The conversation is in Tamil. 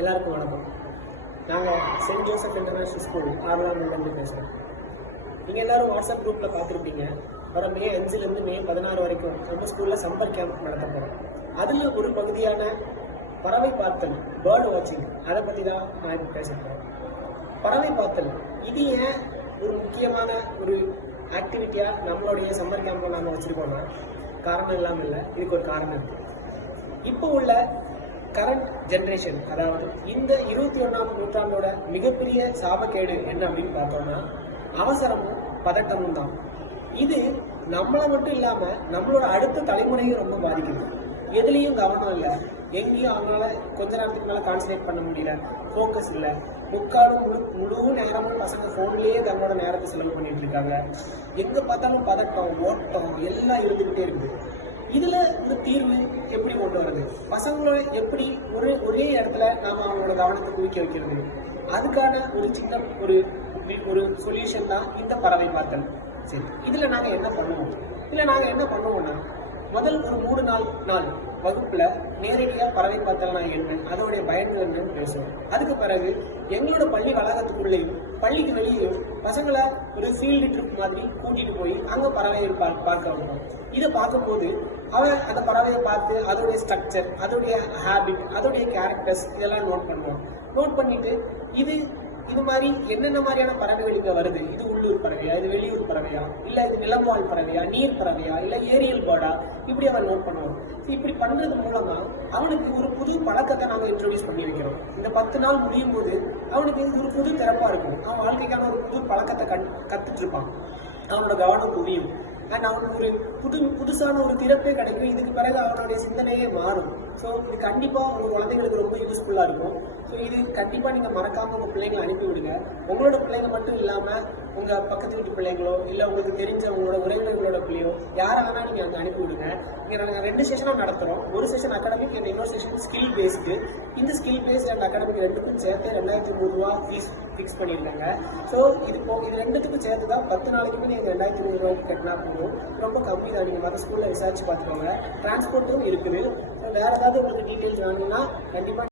எல்லாருக்கும் வணக்கம். நாங்கள் சென்ட் ஜோசப் இன்டர்நேஷனல் ஸ்கூல் ஆவலாமிலிருந்து பேசுகிறோம். நீங்கள் எல்லோரும் வாட்ஸ்அப் குரூப்பில் பார்த்துருப்பீங்க. வர மே 5லேருந்து மே 16 வரைக்கும் நம்ம ஸ்கூலில் சம்மர் கேம்ப் நடத்த போகிறோம். அதில் ஒரு பகுதியான பறவை பார்த்தல், பேர்டு வாட்சிங், அதை பற்றி தான் நான் இப்போ பேச போகிறேன். பறவை பார்த்தல் இது ஏன் ஒரு முக்கியமான ஒரு ஆக்டிவிட்டியாக நம்மளுடைய சம்மர் கேம்பில் நாங்கள் வச்சுருக்கோம்னா, காரணம் இல்லாமல் இல்லை, இதுக்கு ஒரு காரணம் இருக்குது. இப்போ உள்ள கரண்ட் ஜென்ரேஷன், அதாவது இந்த 21ஆம் நூற்றாண்டோட மிகப்பெரிய சாபக்கேடு என்ன அப்படின்னு பார்த்தோம்னா அவசரமும் பதட்டமும் தான். இது நம்மளை மட்டும் இல்லாம நம்மளோட அடுத்த தலைமுறையும் ரொம்ப பாதிக்குது. எதுலேயும் கவனம் இல்லை, எங்கேயும் அவங்களால கொஞ்ச நேரத்துக்கு மேலே கான்சன்ட்ரேட் பண்ண முடியல, ஃபோக்கஸ் இல்லை. முழு நேரமும் பசங்க ஃபோன்லேயே தங்களோட நேரத்தை செலவு பண்ணிட்டு இருக்காங்க. எங்கே பார்த்தாலும் பதட்டம், ஓட்டம் எல்லாம் இருந்துகிட்டே இருக்குது. இதுல ஒரு தீர்வு எப்படி கொண்டு வருது? பசங்களை எப்படி ஒரே இடத்துல நாம அவங்களோட கவனத்தை குவிக்க வைக்கிறது? அதுக்கான ஒரு சின்ன ஒரு சொல்யூஷன் தான் இந்த பறவை பார்த்தல். சரி, இதுல நாங்க என்ன பண்ணுவோம்னா முதல் ஒரு 3 நாள் வகுப்புல நேரடியா பறவை பார்த்தல் நான் என்ன, அதோடைய பயன்கள் என்னன்னு பேசுவோம். அதுக்கு பிறகு எங்களோட பள்ளி வளாகத்துக்குள்ளேயும் பள்ளிக்கு வெளியும் பசங்களை ஒரு ஃபீல்டு ட்ரிப் மாதிரி கூட்டிட்டு போய் அங்க பறவையை பார்க்க வைப்போம். இதை பார்க்கும்போது அவன் அந்த பறவையை பார்த்து அதோடைய ஸ்ட்ரக்சர், அதோடைய ஹேபிட், அதோடைய கேரக்டர்ஸ் இதெல்லாம் நோட் பண்ணிட்டு இது மாதிரி என்னென்ன மாதிரியான பறவைகள் இங்க வருது, இது உள்ளூர் பறவையா, இது வெளியூர் பறவையா, இல்ல இது நிலம்வாழ் பறவையா, நீர் பறவையா, இல்ல ஏரியல் பேர்டா, இப்படி அவன் நோட் பண்ணுவான். இப்படி பண்றது மூலமா அவனுக்கு ஒரு புது பழக்கத்தை நாங்க இன்ட்ரோடியூஸ் பண்ணி வைக்கிறோம். இந்த 10 நாள் முடியும் போது அவனுக்கு ஒரு புது திறப்பா இருக்கும். அவன் வாழ்க்கைக்கான ஒரு புது பழக்கத்தை கத்துட்டு இருப்பான். அவனோட கவனம் குவியும். அண்ட் அவனுக்கு ஒரு புதுசான ஒரு திறப்பே கிடைக்கும். இதுக்கு பிறகு அவனுடைய சிந்தனையே மாறும். ஸோ இது கண்டிப்பாக உங்கள் குழந்தைங்களுக்கு ரொம்ப யூஸ்ஃபுல்லாக இருக்கும். ஸோ இது கண்டிப்பாக நீங்கள் மறக்காமல் உங்கள் பிள்ளைங்களை அனுப்பி விடுங்க. உங்களோட பிள்ளைங்க மட்டும் இல்லாமல் உங்கள் பக்கத்து வீட்டு பிள்ளைங்களோ இல்லை உங்களுக்கு தெரிஞ்ச உங்களோட உறவினர்களோட பிள்ளையோ யாரை வேணாலும் நீங்கள் அங்கே அனுப்பி விடுங்க. இங்கே நாங்கள் 2 செஷனாக நடத்துகிறோம். ஒரு செஷன் அகாடமிக் அண்ட் இன்னொரு செஷன் ஸ்கில் பேஸ்டு. இந்த ஸ்கில் பேஸ்ட் அண்ட் அகாடமிக் 2க்கும் சேர்த்து 2300 ரூபா ஃபீஸ் ஃபிக்ஸ் பண்ணியிருக்காங்க. ஸோ இது 2த்துக்கும் சேர்த்து தான் 10 நாளைக்குமே நீங்கள் 2300 ரூபாய்க்கு கட்டினா போதும். ரொம்ப கம்மி தான். நீங்கள் மற்ற ஸ்கூலில் விசாரிச்சு பார்த்துக்கோங்க. டிரான்ஸ்போர்ட்டும் இருக்குது. வேறு ஏதாவது உங்களுக்கு டீட்டெயில்ஸ் வேணும்னா கண்டிப்பாக